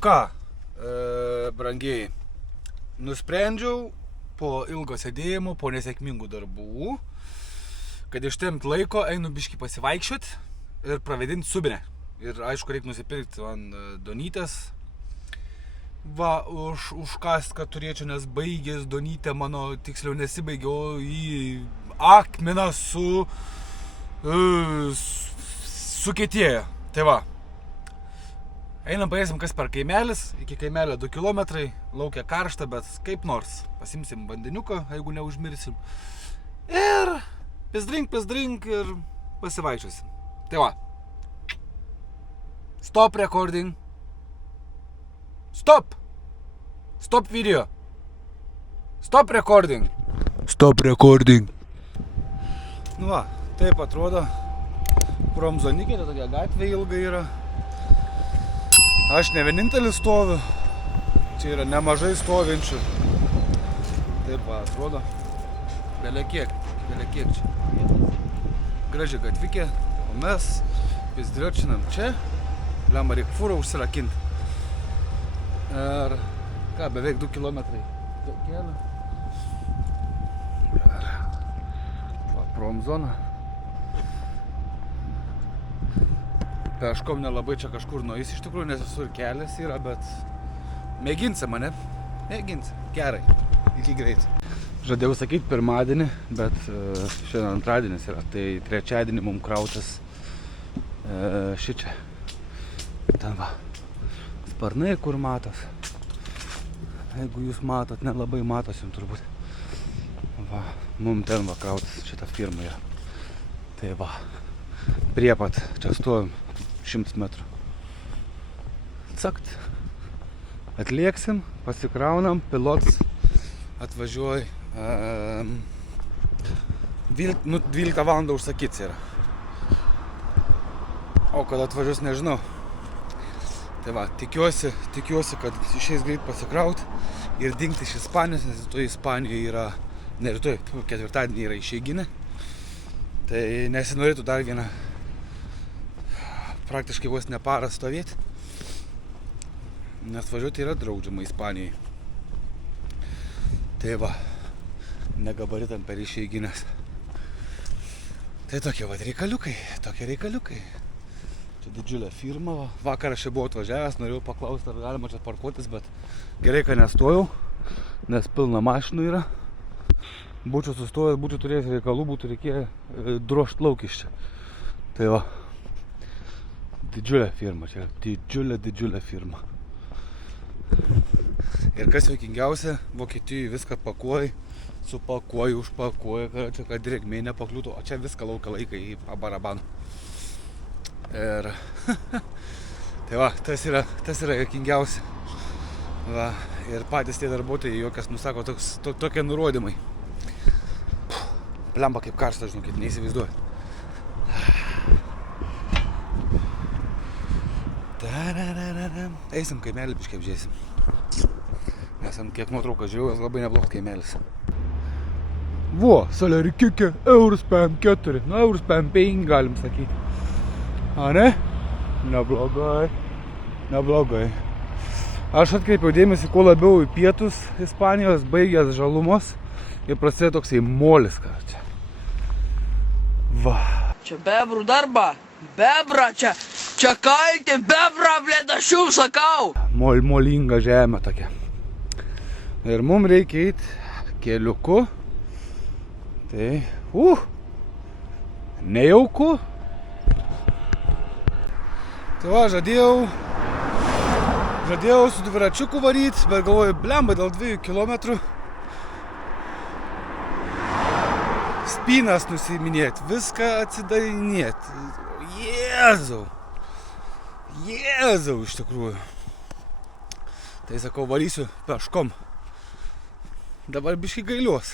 ką, brangiai, nusprendžiau po ilgo sėdėjimo, po nesėkmingų darbų, kad ištempt laiko einu biškį pasivaikščiot ir pravedinti subinę. Ir aišku, reikia nusipirkti man donytės. Va, užkast, kad turėčiau, nes baigės donytė mano, tiksliau nesibaigė, o į akmeną sukietėjo. Tai va. Einam paėsim, kas per kaimelis, iki kaimelio 2 kilometrai, laukia karšta, bet kaip nors pasimsim vandeniuką, jeigu neužmirsim. Ir pizdrink ir pasivaikščiosim. Tai va. Stop recording. Stop! Stop video. Stop recording. Stop recording. Nu va, taip atrodo. Promzonikė, tai tokia gatvė ilga yra. Aš ne vienintelis stoviu. Čia yra nemažai stovinčių. Taip va, atrodo. Belekiek čia. Graži gatvikė, o mes pizdriočinam čia. Lemma reik fūrą užsirakinti. Ir ką, beveik 2 kilometrai kelio. Va, promzona. Peškom nelabai čia kažkur nueis iš tikrųjų, nes visur kelias yra, bet mėginsi mane. Mėginsi. Gerai. Iki greit. Žadėjau sakyti pirmadienį, bet šiandien antradienis yra. Tai trečiadienį mums krautas šičia. Ten va. Sparnai kur matos. Jeigu jūs matot, nelabai matos jums turbūt. Va. Mums ten va krautas šitą firmą yra. Tai va. Prie pat. Čia stovim. 100 metrų. Cakt. Atlieksim, pasikraunam, pilotas atvažiuoja 12 valandą užsakyts yra. O kad atvažiuos, nežinau. Tai va, tikiuosi, kad išeis greit pasikraut ir dingti iš Ispanijos, nes rytoj Ispanijoje yra, ne rytoj, ketvirtadienį yra išeiginė. Tai nesinorėtų dar vieną praktiškai vos ne parą stovėti, nes važiuoti yra draudžiama Ispanijai. Tai va, negabaritam per išeiginės. Tai tokie va reikaliukai. Čia didžiulė firma. Va. Vakar aš čia buvau atvažiavęs, norėjau paklausti, ar galima čia parkuotis, bet gerai, kad nestojau, nes pilna mašinų yra. Būčiau sustojęs, būčiau turėjęs reikalų, būtų reikėję drožt lauk iš čia. Tai va. Didžiulė firma čia, didžiulė firma. Ir kas juokingiausia, Vokietijoje viską pakuoji, supakuoji, užpakuoji, kad drėgmė nepakliūtų, o čia viską laukia laikai į barabaną. Ir tai va, tas yra juokingiausia. Va, ir patys tie darbuotojai jokias nusako tokie nurodymai. Plemba kaip karšta, žinokit, neįsivaizduoju. Eisim kaimelį biškai apžiūrėsim. Esam kiek nuotrauką žiūrėjau, labai neblogas kaimelis. Vo, Salerikikė, eurus PM4, nu eurus PM5 galim sakyti. A ne? Neblogai. Aš atkreipiau dėmesį, kuo labiau į pietus Ispanijos baigęs žalumos ir prasidėjo toksai molis, kad čia. Va. Čia bebrų darba. Bebra čia kalti, bebra, blėd, aš jums sakau. Molinga žemė tokia. Ir mums reikia eiti keliuku. Tai, nejauku. Tai va, žadėjau su dviračiuku varyti, bet galvoju, blemba dėl 2 kilometrų. Spynas nusiminėti, viską atsidarinėti. Jėzau, iš tikrųjų. Tai sakau, varysiu peškom. Dabar biškai gailiuos.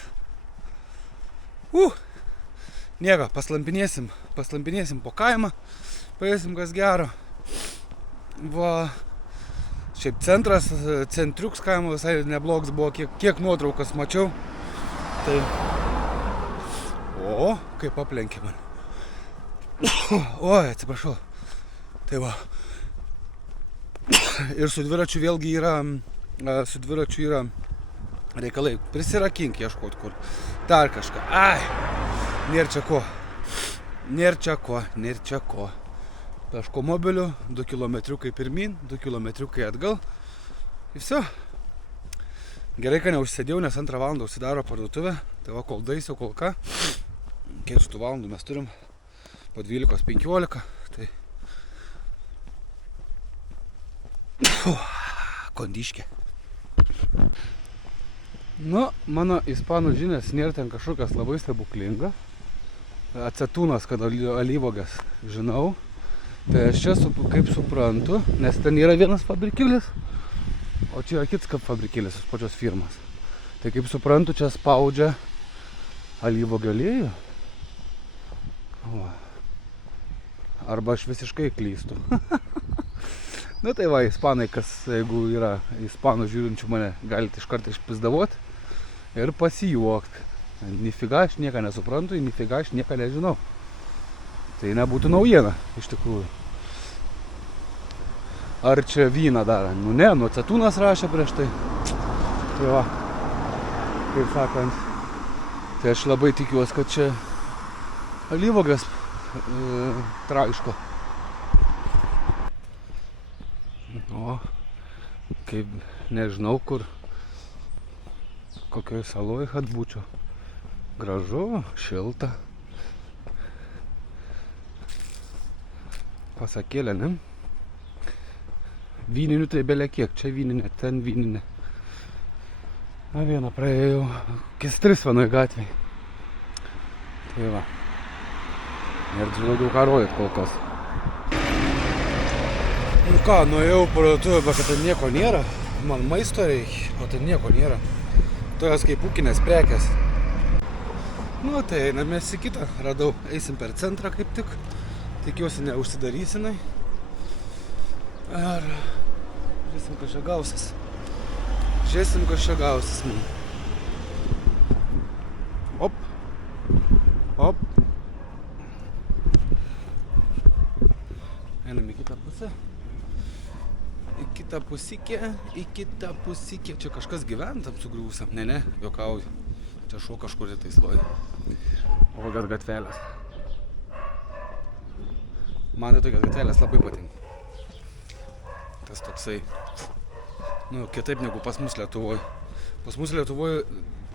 Nieko, paslampinėsim po kaimą, paėsim kas gero. Va, šiaip centriuks kaimo visai neblogs buvo, kiek nuotraukas mačiau. Tai, kaip aplenkė man. Oi, atsiprašau. Tai va. Ir su dviračiu vėlgi yra, reikalai. Prisirakink ieškot kur. Dar kažką. Ai, nėr čia ko. Taško mobiliu, 2 kilometriukai pirmin, 2 kilometriukai atgal. Ir viso. Gerai, kad neužsėdėjau, nes 2 valandą užsidaro parduotuvė. Tai va, kol daisiu, kol ką. Kiek šitų valandų mes turim? Po 12-15. Tai... kondiškė. Nu, mano ispanų žinias nėra ten kažkokias labai stebuklinga. Acetūnas, kad alyvuogės žinau. Tai aš čia, kaip suprantu, nes ten yra vienas fabrikėlis, o čia yra kitas fabrikėlis iš pačios firmas. Tai kaip suprantu, čia spaudžia alyvuogių aliejų. Arba aš visiškai klystu. Nu tai va, ispanai, kas, jeigu yra ispanų žiūrinčių mane, galite iš karto išpizdavot ir pasijuokt. Nifiga aš nieką nesuprantu, nifiga aš nieką nežinau. Tai nebūtų naujiena, iš tikrųjų. Ar čia vyną daro? Nu ne, nu acetūnas rašė prieš tai. Tai va, kaip sakant. Tai aš labai tikiuosi, kad čia alyvuogės traiško. O, kaip nežinau kur, kokioj saloj kad būčiau. Gražu, šilta. Pasakėlė, ne? Vyninių tai belia kiek, čia vyninė, ten vyninė. Na vieną praėjau, kis 3 vienoj gatvėj. Tai va. Ir daugiau ką rodyt kol kas. Nu ką, nuėjau parduotuvę, bet ten nieko nėra. Man maisto reikia, o ten nieko nėra. Tojas kaip ūkinės prekės. Nu tai einamės į kitą, radau, eisim per centrą kaip tik. Tikiuosi neužsidarysinai. Ar žiūrėsim, kas čia gausis. Man. Op. Einam į kitą pusę. Į kitą pusikė. Čia kažkas gyventam sugriūsiam. Ne, juokauju. Čia šuo kažkur tai sloja. O kokias gatvelės. Man tai tokias gatvelės labai patinka. Tas toksai, nu, kitaip negu pas mus Lietuvoje. Pas mus Lietuvoje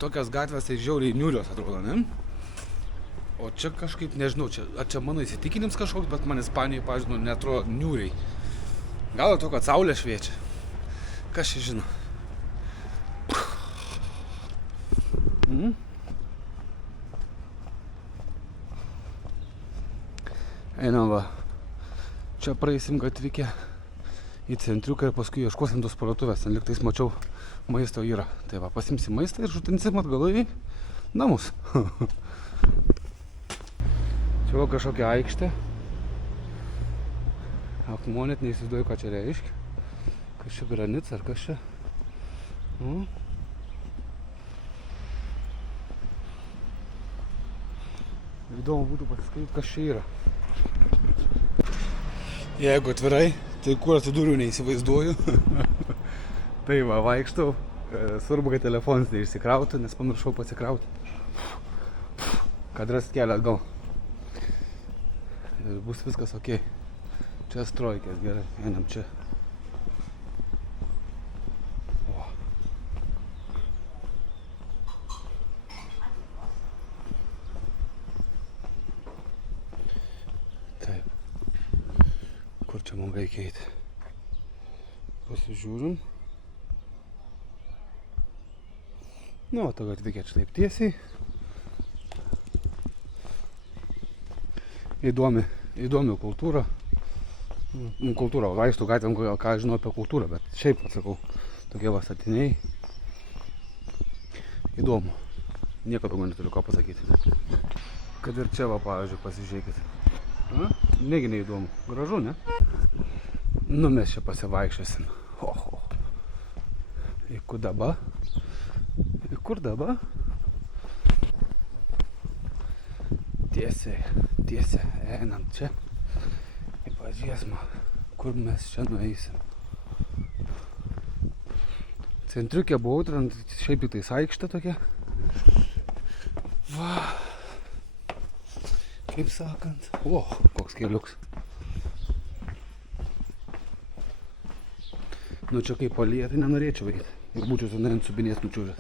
tokias gatvės tai žiauriai niūrios atrodo, ne? O čia kažkaip, nežinau, čia mano įsitikinims kažkoks, bet man Ispanijoje, pavyzdžiui, neatrodo niūriai. Gal to, kad saulė šviečia. Kas čia žino? Einam va. Čia praeisim gatvikę į centriuką ir paskui ieškosim tos parduotuvės. Ten lygtais mačiau maisto yra. Tai va, pasimsim maistą ir žutinsim atgal į namus. Čia va kažkokia aikštė. Akmuo net neįsivaizduoju, ką čia reiškia. Kas čia granitas ar kas čia? Įdomu būtų pasiskaityti, kas čia yra. Jeigu atvirai, tai kur atsidūriau neįsivaizduoju. Tai va, vaikštau. Svarbu, kad telefonas neišsikrautų, nes pamiršau pasikrauti. Kad rast kelią atgal. Ir bus viskas ok. Čia strojkės, gerai, einam čia. Kur čia mums reikia eiti? Pasižiūrim. Nu, o to gatvikė čia taip tiesiai. Įdomi kultūra. Kultūra, vaikštų gatvėm, ką žinau apie kultūrą, bet šiaip atsakau, tokie va statiniai. Įdomu. Nieko daugiau neturiu ką pasakyti. Kad ir čia va, pavyzdžiui, pasižiūrėkit. Negi neįdomu. Gražu, ne? Nu, mes čia pasivaikščiosim. Į kur dabar? Tiesiai, einam čia. Į pažiesmą. Kur mes čia nueisim? Centriukė buvau, ten šiaip tais aikštė tokia. Va. Kaip sakant. O, koks keliuks. Nu čia kaip palyja, tai nenorėčiau eiti. Ir būčiau su nerint subinės nučiūžęs.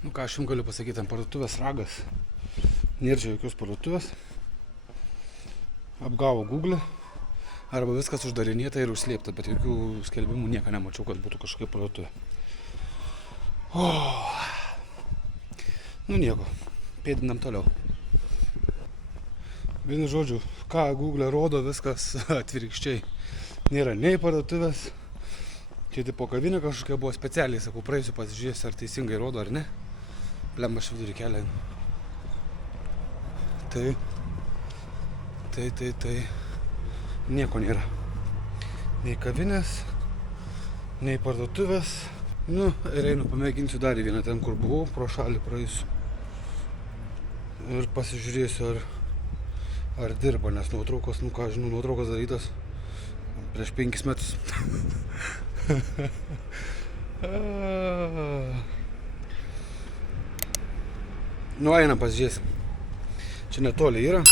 Nu ką aš jums galiu pasakyti, ant parduotuvės ragas. Nėra čia jokios parduotuvės. Apgavo Google. Arba viskas uždarinėta ir užslėpta, bet jokių skelbimų nieko nemačiau, kad būtų kažkokia parduotuvė. Nu nieko, pėdinam toliau. Vienu žodžiu, ką Google rodo, viskas atvirkščiai. Nėra nei parduotuvės. Čia tipo kavinė kažkokia buvo specialiai, sakau, praeisiu pasižiūrėsiu, ar teisingai rodo ar ne. Blemba aš vidurį kelią. Tai. Nieko nėra. Nei kavinės, nei parduotuvės. Nu, ir einu pamėginsiu dar vieną ten, kur buvau, pro šalį praeisiu. Ir pasižiūrėsiu, ar dirba, nes nuotraukos, nu ką žinau, nuotraukos darytas prieš 5 metus. Nu, einam pasižiūrėsim. Čia netoli yra.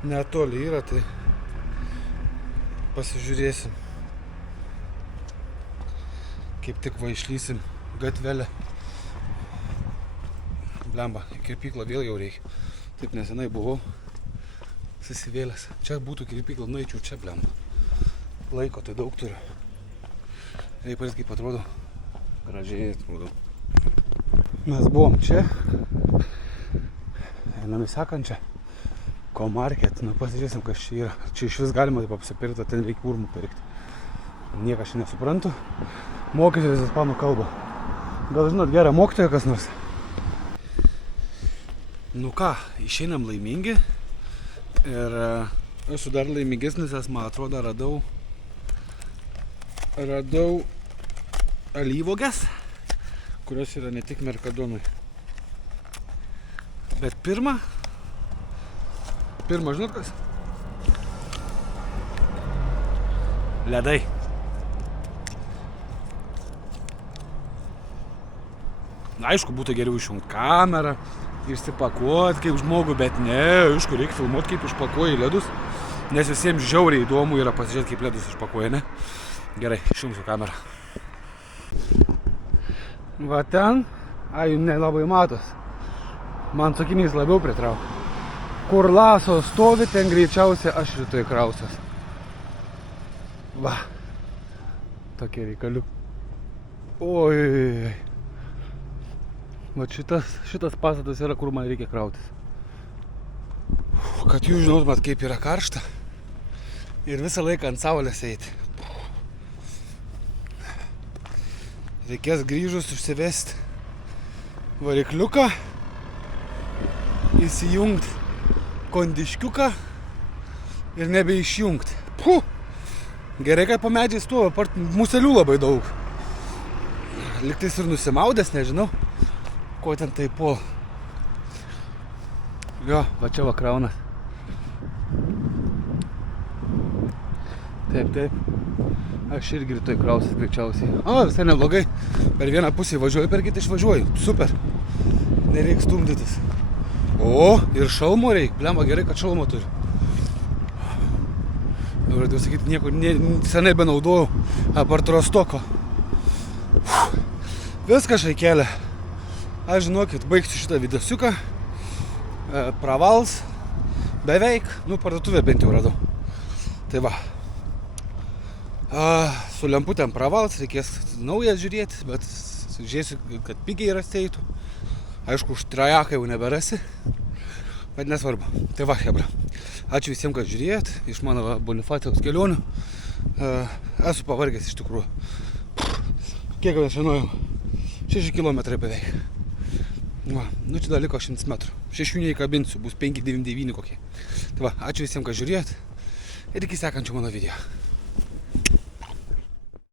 Netoli yra, tai pasižiūrėsim. Kaip tik va išlysim gatvelę. Blemba, į kirpyklą vėl jau reikia. Taip nesenai buvau susivėlęs. Čia būtų kirpykla, nueičiau čia, blemba. Laiko tai daug turiu. Reiparis kaip atrodo. Gražiai atrodo. Mes buvom čia. Einam į sekančią. Komarket. Nu pasižiūrėsim, kas čia yra. Čia iš vis galima taip apsipirkti, ten reikia urmų pirkti. Nieką aš nesuprantu. Mokytis ispanų kalbą. Gal žinot gerą mokytoją kas nors? Nu ką, išeinam laimingi. Ir esu dar laimingesnis, nes man atrodo radau alyvuoges, kurios yra ne tik Mercadonui. Bet pirma, žinot kas? Ledai. Aišku, būtų geriau išjungti kamerą, išsipakuoti kaip žmogų, bet ne, aišku, reikia filmuoti, kaip išpakuoji ledus, nes visiems žiauriai įdomu yra pasižiūrėti, kaip ledus išpakuoja, ne? Gerai, išjungsiu kamerą. Va ten, jų nelabai matos, man sakinys labiau pritraukia. Kur laso stovi, ten greičiausiai aš rytoj krausiuos. Va, tokie reikaliu. Oi. Va šitas pastatas yra, kur man reikia krautis. Kad jūs žinotumėt, kaip yra karšta ir visą laiką ant saulės eiti. Reikės grįžus užsivesti varikliuką, įsijungti kondiškiuką ir nebeišjungti. Puh! Gerai, kad po medžiais stovi, apart muselių labai daug. Liktais ir nusimaudęs, nežinau. Ko ten tai po. Jo, va čia va kraunas. Taip. Aš irgi rytoj krausis greičiausiai. Visai neblogai. Per vieną pusę važiuoju, per kitą išvažiuoju. Super. Nereik stumdytis. O, ir šalmo reik. Blemba, gerai, kad šalmo turi. Pradėjau sakyti, nieko senai benaudojau. Apart Rostoko. Viskas šaikėlė. Aš žinokit, baigsiu šitą videsiuką. Pravals. Beveik. Nu, parduotuvę bent jau radau. Tai va. Su lemputėm pravals. Reikės naujas žiūrėti, bet žiūrėsiu, kad pigiai rasteitų. Aišku, už trajaką jau neberasi. Bet nesvarbu. Tai va, hebra. Ačiū visiems, kad žiūrėjot. Iš mano Bonifacijaus kelionių. Esu pavargęs iš tikrųjų. Kiek aš žinojau? 6 kilometrai beveik. Va, nu čia dar liko 100 metrų. 6 neįkabinsiu, bus 5,99 kokie. Tai va, ačiū visiems, kad žiūrėjot. Ir iki sekančio mano video.